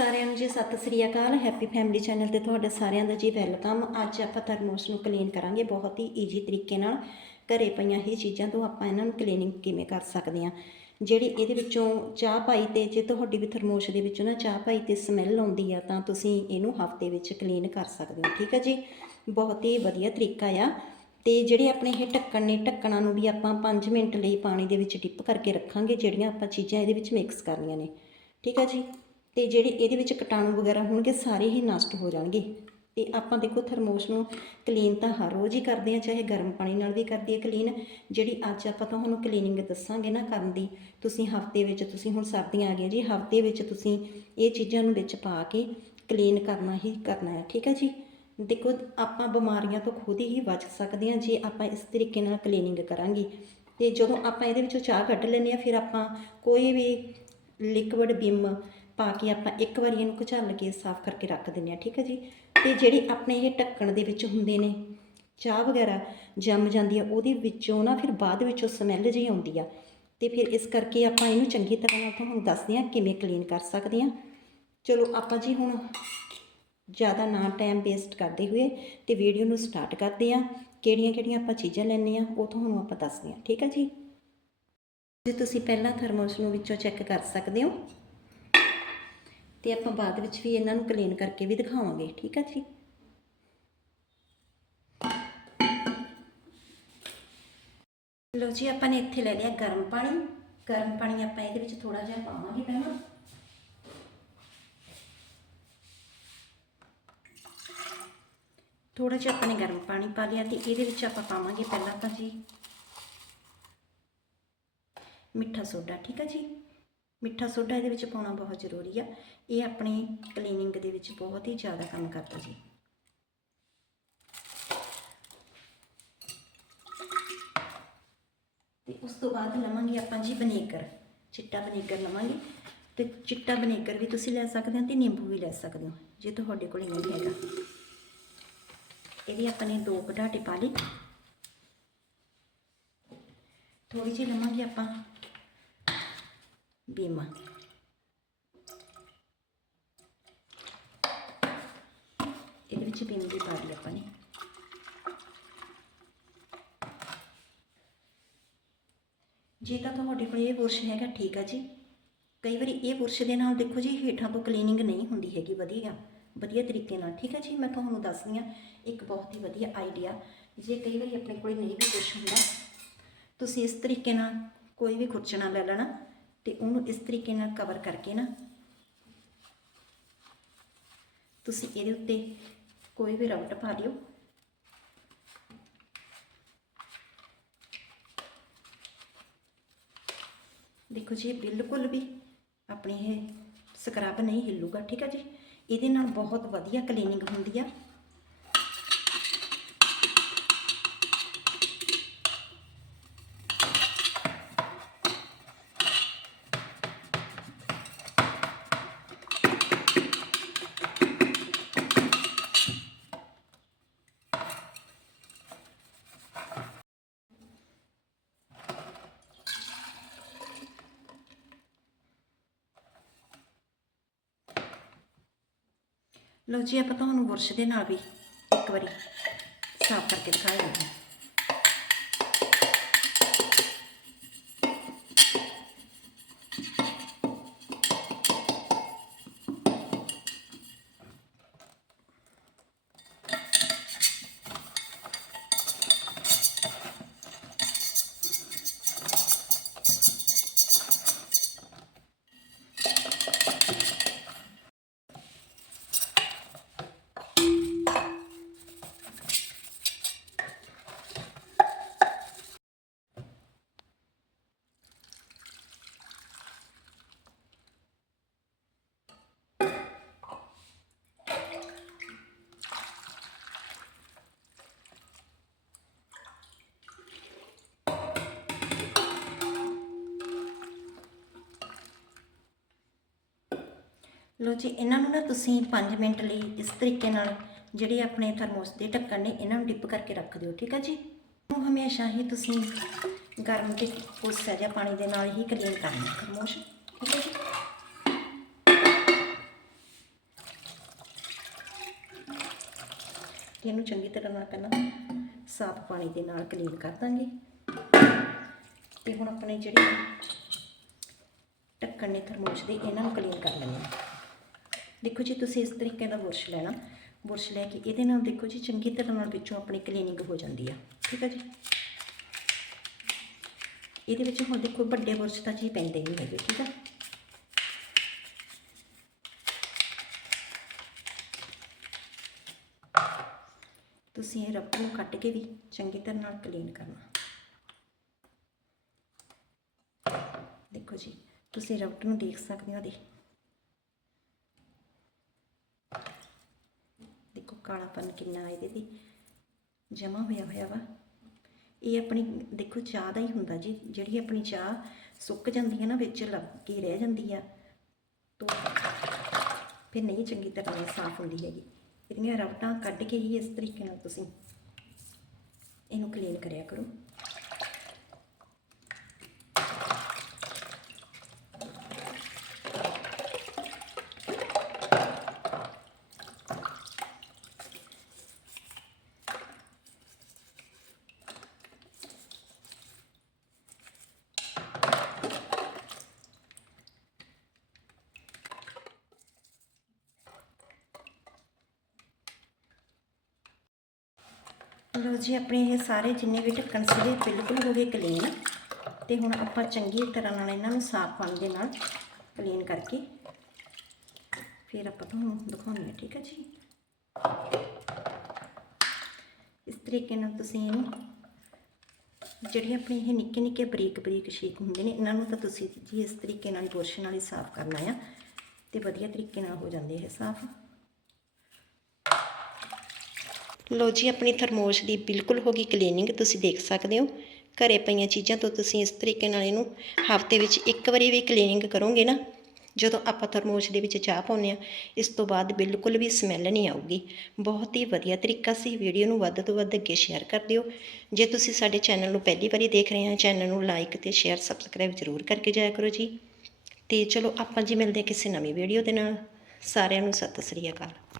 ਸਾਰਿਆਂ ਨੂੰ ਜੀ ਸਤਿ ਸ੍ਰੀ ਅਕਾਲ ਹੈਪੀ ਫੈਮਿਲੀ ਚੈਨਲ ਤੇ ਤੁਹਾਡਾ ਸਾਰਿਆਂ ਦਾ ਜੀ ਵੈਲਕਮ ਅੱਜ ਆਪਾਂ ਥਰਮੋਸ ਨੂੰ ਕਲੀਨ ਕਰਾਂਗੇ ਬਹੁਤ ਹੀ ਈਜੀ ਤਰੀਕੇ ਨਾਲ। ਘਰੇ ਪਈਆਂ ਹੀ ਚੀਜ਼ਾਂ ਤੋਂ ਆਪਾਂ ਇਹਨਾਂ ਨੂੰ ਕਲੀਨਿੰਗ ਕਿਵੇਂ ਕਰ ਸਕਦੇ ਹਾਂ। ਜਿਹੜੀ ਇਹਦੇ ਵਿੱਚੋਂ ਚਾਹ ਪਾਈ ਤੇ ਜੇ ਤੁਹਾਡੀ ਵੀ ਥਰਮੋਸ ਦੇ ਵਿੱਚੋਂ ਨਾ ਚਾਹ ਪਾਈ ਤੇ ਸਮੈਲ ਆਉਂਦੀ ਆ, ਤਾਂ ਤੁਸੀਂ ਇਹਨੂੰ ਹਫ਼ਤੇ ਵਿੱਚ ਕਲੀਨ ਕਰ ਸਕਦੇ ਹੋ, ਠੀਕ ਹੈ ਜੀ? ਬਹੁਤ ਹੀ ਵਧੀਆ ਤਰੀਕਾ ਆ। ਤੇ ਜਿਹੜੇ ਆਪਣੇ ਇਹ ਢੱਕਣ ਨੇ, ਢੱਕਣਾਂ ਨੂੰ ਵੀ ਆਪਾਂ 5 ਮਿੰਟ ਲਈ ਪਾਣੀ ਦੇ ਵਿੱਚ ਡਿਪ ਕਰਕੇ ਰੱਖਾਂਗੇ, ਜਿਹੜੀਆਂ ਆਪਾਂ ਚੀਜ਼ਾਂ ਇਹਦੇ ਵਿੱਚ ਮਿਕਸ ਕਰਨੀਆਂ ਨੇ, ਠੀਕ ਹੈ ਜੀ? ਤੇ ਜਿਹੜੇ ਇਹਦੇ ਵਿੱਚ ਕੀਟਾਣੂ ਵਗੈਰਾ ਹੋਣਗੇ, ਸਾਰੇ ਹੀ ਨਸ਼ਟ ਹੋ ਜਾਣਗੇ। ਤੇ ਆਪਾਂ ਦੇਖੋ ਥਰਮੋਸ ਨੂੰ ਕਲੀਨ ਤਾਂ ਹਰ ਰੋਜ਼ ਹੀ ਕਰਦੇ ਆ ਚਾਹੇ ਗਰਮ ਪਾਣੀ ਨਾਲ ਵੀ ਕਰਦੀ ਹੈ ਕਲੀਨ ਜਿਹੜੀ ਅੱਜ ਆਪਾਂ ਤੁਹਾਨੂੰ ਕਲੀਨਿੰਗ ਦੱਸਾਂਗੇ ਨਾ ਕਰਨ ਦੀ, ਤੁਸੀਂ ਹਫ਼ਤੇ ਵਿੱਚ, ਤੁਸੀਂ ਹੁਣ ਸਰਦੀਆਂ ਆ ਗਈਆਂ ਜੀ, ਹਫ਼ਤੇ ਵਿੱਚ ਤੁਸੀਂ ਇਹ ਚੀਜ਼ਾਂ ਨੂੰ ਵਿੱਚ ਪਾ ਕੇ ਕਲੀਨ ਕਰਨਾ ਹੀ ਕਰਨਾ ਹੈ, ਠੀਕ ਹੈ ਜੀ? ਦੇਖੋ, ਆਪਾਂ ਬਿਮਾਰੀਆਂ ਤੋਂ ਖੁਦ ਹੀ ਬਚ ਸਕਦੇ ਹਾਂ ਜੇ ਆਪਾਂ ਇਸ ਤਰੀਕੇ ਨਾਲ ਕਲੀਨਿੰਗ ਕਰਾਂਗੇ। ਤੇ ਜਦੋਂ ਆਪਾਂ ਇਹਦੇ ਵਿੱਚੋਂ ਚਾਹ ਕੱਢ ਲੈਂਦੇ ਆ ਫਿਰ ਆਪਾਂ ਕੋਈ ਵੀ ਲਿਕਵਿਡ ਬਿਮ ਪਾ ਕੇ ਆਪਾਂ ਇੱਕ ਵਾਰੀ ਇਹਨੂੰ ਘਚਲ ਕੇ ਸਾਫ਼ ਕਰਕੇ ਰੱਖ ਦਿੰਦੇ ਆ ਠੀਕ ਹੈ ਜੀ? ਤੇ ਜਿਹੜੀ ਆਪਣੇ ਇਹ ਢੱਕਣ ਦੇ ਵਿੱਚ ਹੁੰਦੇ ਨੇ, ਚਾਹ ਵਗੈਰਾ ਜੰਮ ਜਾਂਦੀ ਆ, ਉਹਦੇ ਵਿੱਚੋਂ ਨਾ ਫਿਰ ਬਾਅਦ ਵਿੱਚੋਂ ਸਮੈਲ ਜਿਹੀ ਆਉਂਦੀ ਆ। ਤੇ ਫਿਰ ਇਸ ਕਰਕੇ ਆਪਾਂ ਇਹਨੂੰ ਚੰਗੀ ਤਰ੍ਹਾਂ ਨਾਲ ਤੁਹਾਨੂੰ ਦੱਸਦੇ ਆ ਕਿਵੇਂ ਕਲੀਨ ਕਰ ਸਕਦੇ ਆ ਚਲੋ ਆਪਾਂ ਜੀ ਹੁਣ ਜ਼ਿਆਦਾ ਨਾ ਟਾਈਮ ਵੇਸਟ ਕਰਦੇ ਹੋਏ ਤੇ ਵੀਡੀਓ ਨੂੰ ਸਟਾਰਟ ਕਰਦੇ ਆ ਕਿਹੜੀਆਂ ਕਿਹੜੀਆਂ ਆਪਾਂ ਚੀਜ਼ਾਂ ਲੈਣੀਆਂ ਆ ਉਹ ਤੁਹਾਨੂੰ ਆਪਾਂ ਦੱਸਦੇ ਆ ਠੀਕ ਹੈ ਜੀ? ਜੇ ਤੁਸੀਂ ਪਹਿਲਾਂ ਥਰਮੋਸ ਨੂੰ ਵਿੱਚੋਂ ਚੈੱਕ ਕਰ ਸਕਦੇ ਹੋ। ਤੇ ਆਪਾਂ ਬਾਅਦ ਵਿੱਚ ਵੀ ਇਹਨਾਂ ਨੂੰ ਕਲੀਨ ਕਰਕੇ ਵੀ ਦਿਖਾਵਾਂਗੇ, ਠੀਕ ਹੈ ਜੀ? ਲੋ ਜੀ, ਆਪਾਂ ਨੇ ਇੱਥੇ ਲੈ ਲਿਆ ਗਰਮ ਪਾਣੀ। ਗਰਮ ਪਾਣੀ ਆਪਾਂ ਇਹਦੇ ਵਿੱਚ ਥੋੜਾ ਜਿਹਾ ਪਾਵਾਂਗੇ ਪਹਿਲਾਂ। ਥੋੜਾ ਜਿਹਾ ਆਪਾਂ ਨੇ ਗਰਮ ਪਾਣੀ ਪਾ ਲਿਆ ਤੇ ਇਹਦੇ ਵਿੱਚ ਆਪਾਂ ਪਾਵਾਂਗੇ ਪਹਿਲਾਂ ਤਾਂ ਜੀ ਮਿੱਠਾ ਸੋਡਾ, ਠੀਕ ਹੈ ਜੀ? ਮਿੱਠਾ ਸੋਡਾ ਇਹਦੇ ਵਿੱਚ ਪਾਉਣਾ ਬਹੁਤ ਜ਼ਰੂਰੀ ਆ। ਇਹ ਆਪਣੀ ਕਲੀਨਿੰਗ ਦੇ ਵਿੱਚ ਬਹੁਤ ਹੀ ਜ਼ਿਆਦਾ ਕੰਮ ਕਰਦਾ ਜੀ। ਤੇ ਉਸ ਤੋਂ ਬਾਅਦ ਲਵਾਂਗੇ ਆਪਾਂ ਜੀ ਵਿਨੇਗਰ ਚਿੱਟਾ ਵਿਨੇਗਰ ਲਵਾਂਗੇ। ਤੇ ਚਿੱਟਾ ਵਿਨੇਗਰ ਵੀ ਤੁਸੀਂ ਲੈ ਸਕਦੇ ਹੋ ਤੇ ਨਿੰਬੂ ਵੀ ਲੈ ਸਕਦੇ ਹੋ, ਜੇ ਤੁਹਾਡੇ ਕੋਲ ਨਹੀਂ ਹੈਗਾ। ਇਹਦੀ ਆਪਾਂ ਨੇ ਦੋ ਘਟਾਟੇ ਪਾ ਲਈ ਥੋੜੀ ਜਿਹੀ ਲਵਾਂਗੇ ਆਪਾਂ ਬੀਮਾ ਇਹਦੇ ਵਿੱਚ ਬੀਮ ਵੀ ਪਾ ਲਈ ਆਪਾਂ ਨੇ ਜੇ ਤਾਂ ਤੁਹਾਡੇ ਕੋਲ ਇਹ ਬੁਰਸ਼ ਹੈਗਾ, ਠੀਕ ਆ ਜੀ। ਕਈ ਵਾਰੀ ਇਹ ਬੁਰਸ਼ ਦੇ ਨਾਲ ਦੇਖੋ ਜੀ, ਹੇਠਾਂ ਤੋਂ ਕਲੀਨਿੰਗ ਨਹੀਂ ਹੁੰਦੀ ਹੈਗੀ, ਵਧੀਆ। ਵਧੀਆ ਤਰੀਕੇ ਨਾਲ, ਠੀਕ ਹੈ ਜੀ, ਮੈਂ ਤੁਹਾਨੂੰ ਦੱਸਦੀ ਹਾਂ, ਇੱਕ ਬਹੁਤ ਹੀ ਵਧੀਆ ਆਈਡੀਆ ਜੇ ਕਈ ਵਾਰੀ ਆਪਣੇ ਕੋਲ ਨਹੀਂ ਵੀ ਬੁਰਸ਼ ਹੁੰਦਾ, ਤੁਸੀਂ ਇਸ ਤਰੀਕੇ ਨਾਲ ਕੋਈ ਵੀ ਖੁਰਚਣਾ ਲੈ ਲੈਣਾ। ਤੇ ਉਹਨੂੰ ਇਸ ਤਰੀਕੇ ਨਾਲ ਕਵਰ ਕਰਕੇ ਨਾ ਤੁਸੀਂ ਇਹਦੇ ਉੱਤੇ ਕੋਈ ਵੀ ਰਬੜ ਪਾ ਲਿਓ ਦੇਖੋ ਜੀ ਬਿਲਕੁਲ ਵੀ ਆਪਣੀ ਇਹ ਸਕਰਬ ਨਹੀਂ ਹਿੱਲੂਗਾ, ਠੀਕ ਹੈ ਜੀ? ਇਹਦੇ ਨਾਲ ਬਹੁਤ ਵਧੀਆ ਕਲੀਨਿੰਗ ਹੁੰਦੀ ਆ। ਲਓ ਜੀ ਆਪਾਂ ਤੁਹਾਨੂੰ ਬੁਰਸ਼ ਦੇ ਨਾਲ ਵੀ ਇੱਕ ਵਾਰੀ ਸਾਫ਼ ਕਰਕੇ ਦਿਖਾਇਆ ਹੈ। ਲੋ ਜੀ, ਇਹਨਾਂ ਨੂੰ ਨਾ ਤੁਸੀਂ 5 ਮਿੰਟ ਲਈ ਇਸ ਤਰੀਕੇ ਨਾਲ ਜਿਹੜੇ ਆਪਣੇ ਥਰਮੋਸ ਦੇ ਢੱਕਣ ਨੇ, ਇਹਨਾਂ ਨੂੰ ਡਿੱਪ ਕਰਕੇ ਰੱਖ ਦਿਓ, ਠੀਕ ਹੈ ਜੀ? ਨੂੰ ਹਮੇਸ਼ਾ ਹੀ ਤੁਸੀਂ ਗਰਮ ਤੇ ਕੋਸਾ ਜਾਂ ਪਾਣੀ ਦੇ ਨਾਲ ਹੀ ਕਲੀਨ ਕਰਨਾ ਥਰਮੋਸ, ਠੀਕ ਹੈ ਇਹਨੂੰ ਚੰਗੀ ਤਰ੍ਹਾਂ ਨਾਲ ਪਹਿਲਾਂ ਸਾਫ਼ ਪਾਣੀ ਦੇ ਨਾਲ ਕਲੀਨ ਕਰ ਦਾਂਗੇ। ਤੇ ਹੁਣ ਆਪਣੇ ਜਿਹੜੇ ਢੱਕਣ ਨੇ ਥਰਮੋਸ ਦੇ, ਇਹਨਾਂ ਨੂੰ ਕਲੀਨ ਕਰ ਲੈਣੇ ਆ ਦੇਖੋ ਜੀ, ਤੁਸੀਂ ਇਸ ਤਰੀਕੇ ਦਾ ਬੁਰਸ਼ ਲੈਣਾ। ਬੁਰਸ਼ ਲੈ ਕੇ ਇਹਦੇ ਨਾਲ ਦੇਖੋ ਜੀ, ਚੰਗੀ ਤਰ੍ਹਾਂ ਨਾਲ ਵਿੱਚੋਂ ਆਪਣੀ ਕਲੀਨਿੰਗ ਹੋ ਜਾਂਦੀ ਆ। ਠੀਕ ਆ ਜੀ? ਇਹਦੇ ਵਿੱਚ ਹੁਣ ਦੇਖੋ, ਵੱਡੇ ਬੁਰਸ਼ ਤਾਂ ਜੀ ਪੈਂਦੇ ਨਹੀਂ ਹੈਗੇ, ਠੀਕ ਆ? ਤੁਸੀਂ ਇਹ ਰੱਬ ਨੂੰ ਕੱਟ ਕੇ ਵੀ ਚੰਗੀ ਤਰ੍ਹਾਂ ਨਾਲ ਕਲੀਨ ਕਰਨਾ। ਦੇਖੋ ਜੀ, ਤੁਸੀਂ ਰੱਬ ਨੂੰ ਦੇਖ ਸਕਦੇ ਹੋ ਦੇ ਦੇਖੋ ਕਾਲਾਪਨ ਕਿੰਨਾ ਇਹਦੇ ਤੇ ਜਮਾ ਹੋਇਆ ਹੋਇਆ ਵਾ। ਇਹ ਆਪਣੀ, ਦੇਖੋ ਚਾਹ ਦਾ ਹੀ ਹੁੰਦਾ ਜੀ, ਜਿਹੜੀ ਆਪਣੀ ਚਾਹ ਸੁੱਕ ਜਾਂਦੀ ਹੈ ਨਾ, ਵਿੱਚ ਲੱਗ ਕੇ ਰਹਿ ਜਾਂਦੀ ਆ, ਤੋ ਫਿਰ ਨਹੀਂ ਚੰਗੀ ਤਰ੍ਹਾਂ ਸਾਫ਼ ਹੁੰਦੀ ਹੈਗੀ। ਇਹਦੀਆਂ ਰਵਟਾਂ ਕੱਢ ਕੇ ਹੀ ਇਸ ਤਰੀਕੇ ਨਾਲ ਤੁਸੀਂ ਇਹਨੂੰ ਕਲੀਨ ਕਰਿਆ ਕਰੋ। ਲੋ ਜੀ, ਆਪਣੇ ਇਹ ਸਾਰੇ ਜਿੰਨੇ ਵੀ ਢੱਕਣ ਸੀਗੇ, ਬਿਲਕੁਲ ਹੋ ਗਏ ਕਲੀਨ ਤੇ ਹੁਣ ਆਪਾਂ ਚੰਗੀ ਤਰ੍ਹਾਂ ਨਾਲ ਇਹਨਾਂ ਨੂੰ ਸਾਫ਼ ਪਾਣੀ ਦੇ ਨਾਲ ਕਲੀਨ ਕਰਕੇ ਫਿਰ ਆਪਾਂ ਤੁਹਾਨੂੰ ਦਿਖਾਉਂਦੇ ਹਾਂ, ਠੀਕ ਹੈ ਜੀ? ਇਸ ਤਰੀਕੇ ਨਾਲ ਤੁਸੀਂ ਇਹਨੂੰ, ਜਿਹੜੀ ਆਪਣੀ ਇਹ ਨਿੱਕੇ ਨਿੱਕੇ ਬਰੀਕ ਬਰੀਕ ਸ਼ੀਟ ਹੁੰਦੇ ਨੇ, ਇਹਨਾਂ ਨੂੰ ਤਾਂ ਤੁਸੀਂ ਜੀ ਇਸ ਤਰੀਕੇ ਨਾਲ ਬੁਰਸ਼ ਨਾਲ ਹੀ ਸਾਫ਼ ਕਰਨਾ ਆ ਤੇ ਵਧੀਆ ਤਰੀਕੇ ਨਾਲ ਹੋ ਜਾਂਦੇ ਇਹ ਸਾਫ਼। ਲੋ ਜੀ, ਆਪਣੀ ਥਰਮੋਸ ਦੀ ਬਿਲਕੁਲ ਹੋ ਗਈ ਕਲੀਨਿੰਗ, ਤੁਸੀਂ ਦੇਖ ਸਕਦੇ ਹੋ। ਘਰੇ ਪਈਆਂ ਚੀਜ਼ਾਂ ਤੋਂ ਤੁਸੀਂ ਇਸ ਤਰੀਕੇ ਨਾਲ ਇਹਨੂੰ ਹਫ਼ਤੇ ਵਿੱਚ ਇੱਕ ਵਾਰੀ ਵੀ ਕਲੀਨਿੰਗ ਕਰੋਗੇ ਨਾ, ਜਦੋਂ ਆਪਾਂ ਥਰਮੋਸ ਦੇ ਵਿੱਚ ਚਾਹ ਪਾਉਂਦੇ ਆ ਇਸ ਤੋਂ ਬਾਅਦ ਬਿਲਕੁਲ ਵੀ ਸਮੈਲ ਨਹੀਂ ਆਊਗੀ। ਬਹੁਤ ਹੀ ਵਧੀਆ ਤਰੀਕਾ ਸੀ, ਵੀਡੀਓ ਨੂੰ ਵੱਧ ਤੋਂ ਵੱਧ ਅੱਗੇ ਸ਼ੇਅਰ ਕਰ ਦਿਓ। ਜੇ ਤੁਸੀਂ ਸਾਡੇ ਚੈਨਲ ਨੂੰ ਪਹਿਲੀ ਵਾਰੀ ਦੇਖ ਰਹੇ ਹੋ, ਚੈਨਲ ਨੂੰ ਲਾਈਕ ਤੇ ਸ਼ੇਅਰ ਸਬਸਕ੍ਰਾਈਬ ਜ਼ਰੂਰ ਕਰਕੇ ਜਾਇਆ ਕਰੋ ਜੀ। ਤੇ ਚਲੋ ਆਪਾਂ ਜੀ ਮਿਲਦੇ ਹਾਂ ਕਿਸੇ ਨਵੀਂ ਵੀਡੀਓ ਦੇ ਨਾਲ। ਸਾਰਿਆਂ ਨੂੰ ਸਤਿ ਸ੍ਰੀ ਅਕਾਲ।